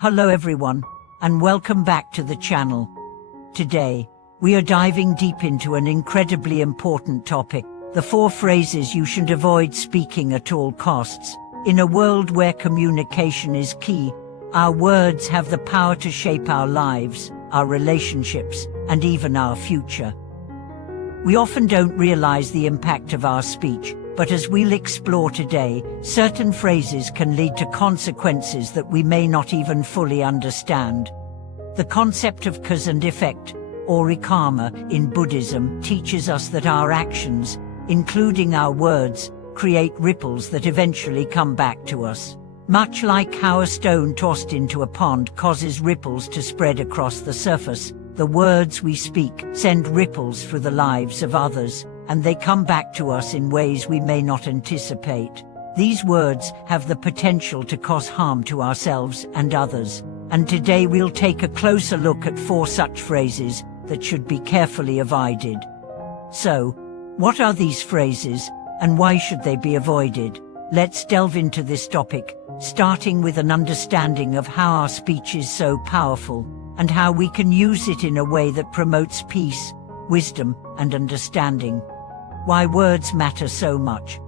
Hello everyone, and welcome back to the channel. Today, we are diving deep into an incredibly important topic, the 4 phrases you should avoid speaking at all costs. In a world where communication is key, our words have the power to shape our lives, our relationships, and even our future. We often don't realize the impact of our speech, but as we'll explore today, certain phrases can lead to consequences that we may not even fully understand. The concept of cause and effect, or karma, in Buddhism teaches us that our actions, including our words, create ripples that eventually come back to us. Much like how a stone tossed into a pond causes ripples to spread across the surface, the words we speak send ripples through the lives of others, and they come back to us in ways we may not anticipate. These words have the potential to cause harm to ourselves and others, and today we'll take a closer look at 4 such phrases that should be carefully avoided. So, what are these phrases, and why should they be avoided? Let's delve into this topic, starting with an understanding of how our speech is so powerful, and how we can use it in a way that promotes peace, wisdom, and understanding. Why words matter so much.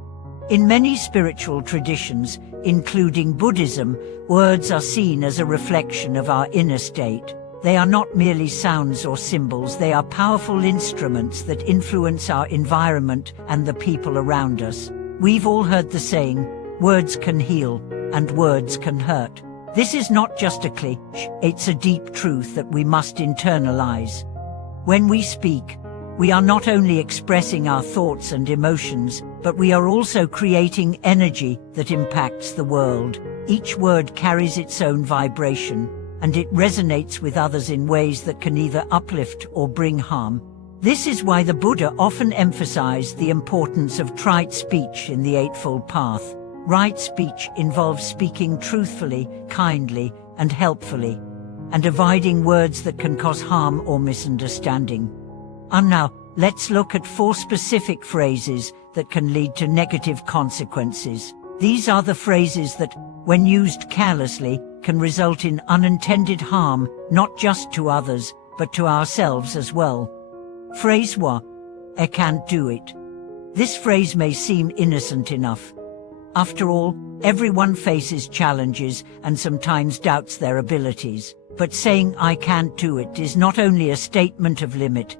In many spiritual traditions, including Buddhism, words are seen as a reflection of our inner state. They are not merely sounds or symbols, they are powerful instruments that influence our environment and the people around us. We've all heard the saying, words can heal, and words can hurt. This is not just a cliche, it's a deep truth that we must internalize. When we speak, we are not only expressing our thoughts and emotions, but we are also creating energy that impacts the world. Each word carries its own vibration, and it resonates with others in ways that can either uplift or bring harm. This is why the Buddha often emphasized the importance of right speech in the Eightfold Path. Right speech involves speaking truthfully, kindly, and helpfully, and avoiding words that can cause harm or misunderstanding. And now, let's look at 4 specific phrases that can lead to negative consequences. These are the phrases that, when used carelessly, can result in unintended harm, not just to others, but to ourselves as well. Phrase 1. I can't do it. This phrase may seem innocent enough. After all, everyone faces challenges and sometimes doubts their abilities. But saying I can't do it is not only a statement of limitation,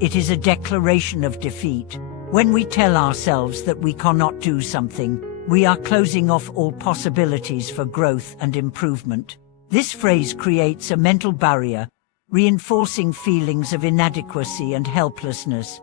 it is a declaration of defeat. When we tell ourselves that we cannot do something, we are closing off all possibilities for growth and improvement. This phrase creates a mental barrier, reinforcing feelings of inadequacy and helplessness.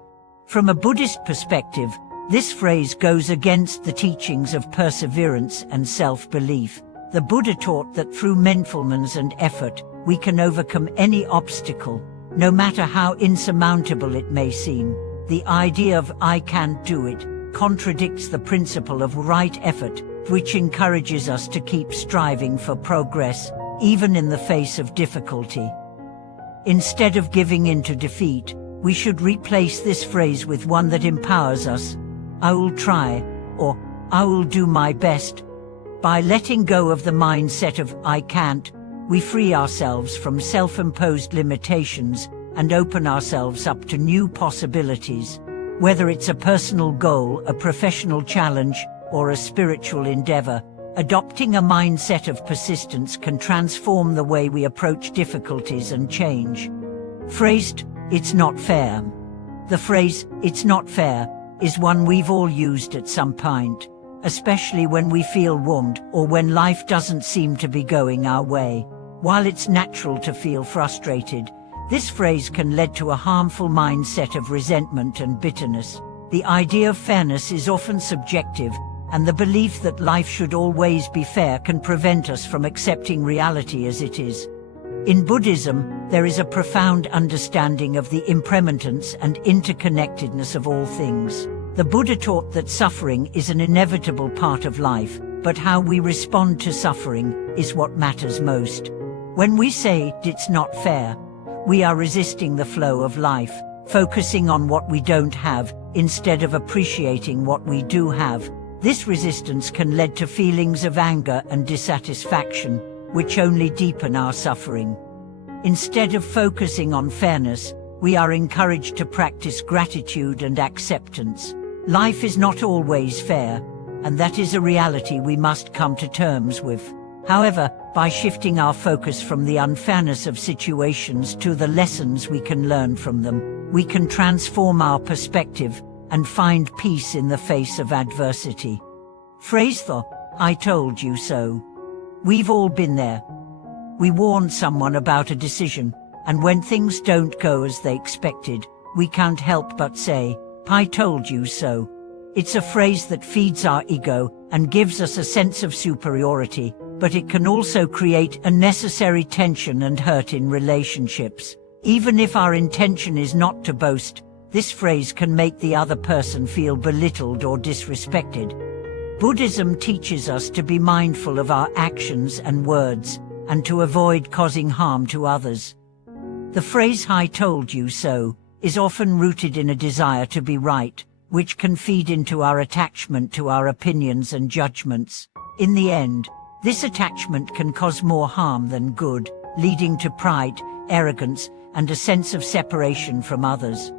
From a Buddhist perspective, this phrase goes against the teachings of perseverance and self-belief. The Buddha taught that through mindfulness and effort, we can overcome any obstacle, no matter how insurmountable it may seem. The idea of I can't do it contradicts the principle of right effort, which encourages us to keep striving for progress, even in the face of difficulty. Instead of giving in to defeat, we should replace this phrase with one that empowers us. I will try, or I will do my best. By letting go of the mindset of I can't, we free ourselves from self-imposed limitations and open ourselves up to new possibilities. Whether it's a personal goal, a professional challenge, or a spiritual endeavor, adopting a mindset of persistence can transform the way we approach difficulties and change. Phrased, it's not fair. The phrase, it's not fair, is one we've all used at some point, especially when we feel warmed or when life doesn't seem to be going our way. While it's natural to feel frustrated, this phrase can lead to a harmful mindset of resentment and bitterness. The idea of fairness is often subjective, and the belief that life should always be fair can prevent us from accepting reality as it is. In Buddhism, there is a profound understanding of the impermanence and interconnectedness of all things. The Buddha taught that suffering is an inevitable part of life, but how we respond to suffering is what matters most. When we say it's not fair, we are resisting the flow of life, focusing on what we don't have, instead of appreciating what we do have. This resistance can lead to feelings of anger and dissatisfaction, which only deepen our suffering. Instead of focusing on fairness, we are encouraged to practice gratitude and acceptance. Life is not always fair, and that is a reality we must come to terms with. However, by shifting our focus from the unfairness of situations to the lessons we can learn from them, we can transform our perspective and find peace in the face of adversity. Phrase the "I told you so." We've all been there. We warn someone about a decision, and when things don't go as they expected, we can't help but say, "I told you so." It's a phrase that feeds our ego and gives us a sense of superiority, but it can also create unnecessary tension and hurt in relationships. Even if our intention is not to boast, this phrase can make the other person feel belittled or disrespected. Buddhism teaches us to be mindful of our actions and words, and to avoid causing harm to others. The phrase "I told you so" is often rooted in a desire to be right, which can feed into our attachment to our opinions and judgments. In the end, this attachment can cause more harm than good, leading to pride, arrogance, and a sense of separation from others.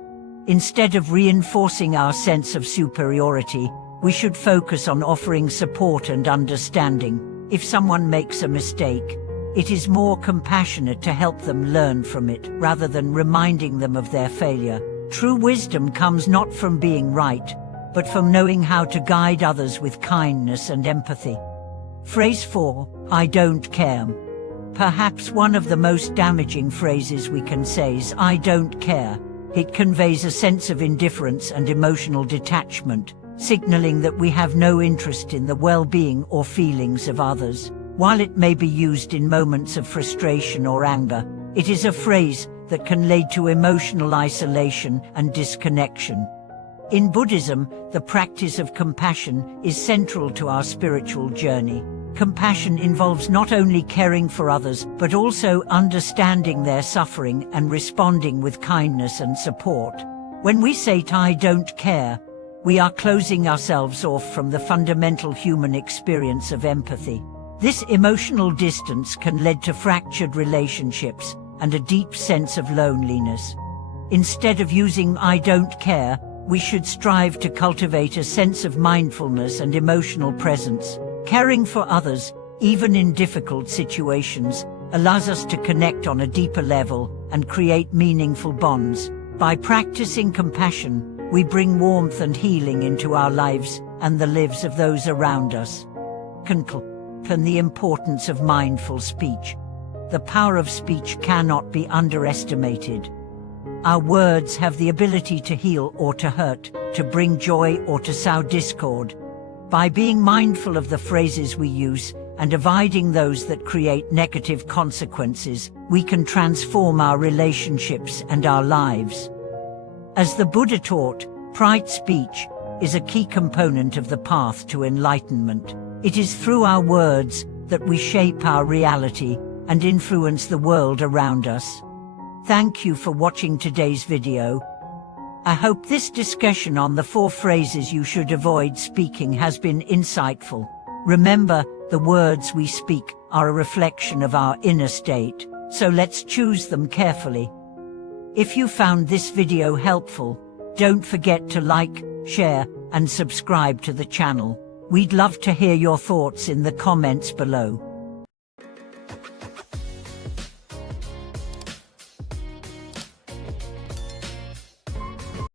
Instead of reinforcing our sense of superiority, we should focus on offering support and understanding. If someone makes a mistake, it is more compassionate to help them learn from it rather than reminding them of their failure. True wisdom comes not from being right, but from knowing how to guide others with kindness and empathy. Phrase 4, "I don't care." Perhaps one of the most damaging phrases we can say is "I don't care." It conveys a sense of indifference and emotional detachment, signaling that we have no interest in the well-being or feelings of others. While it may be used in moments of frustration or anger, it is a phrase that can lead to emotional isolation and disconnection. In Buddhism, the practice of compassion is central to our spiritual journey. Compassion involves not only caring for others, but also understanding their suffering and responding with kindness and support. When we say "I don't care," we are closing ourselves off from the fundamental human experience of empathy. This emotional distance can lead to fractured relationships and a deep sense of loneliness. Instead of using "I don't care," we should strive to cultivate a sense of mindfulness and emotional presence. Caring for others, even in difficult situations, allows us to connect on a deeper level and create meaningful bonds. By practicing compassion, we bring warmth and healing into our lives and the lives of those around us. And the importance of mindful speech. The power of speech cannot be underestimated. Our words have the ability to heal or to hurt, to bring joy or to sow discord. By being mindful of the phrases we use and avoiding those that create negative consequences, we can transform our relationships and our lives. As the Buddha taught, right speech is a key component of the path to enlightenment. It is through our words that we shape our reality and influence the world around us. Thank you for watching today's video. I hope this discussion on the 4 phrases you should avoid speaking has been insightful. Remember, the words we speak are a reflection of our inner state, so let's choose them carefully. If you found this video helpful, don't forget to like, share, and subscribe to the channel. We'd love to hear your thoughts in the comments below.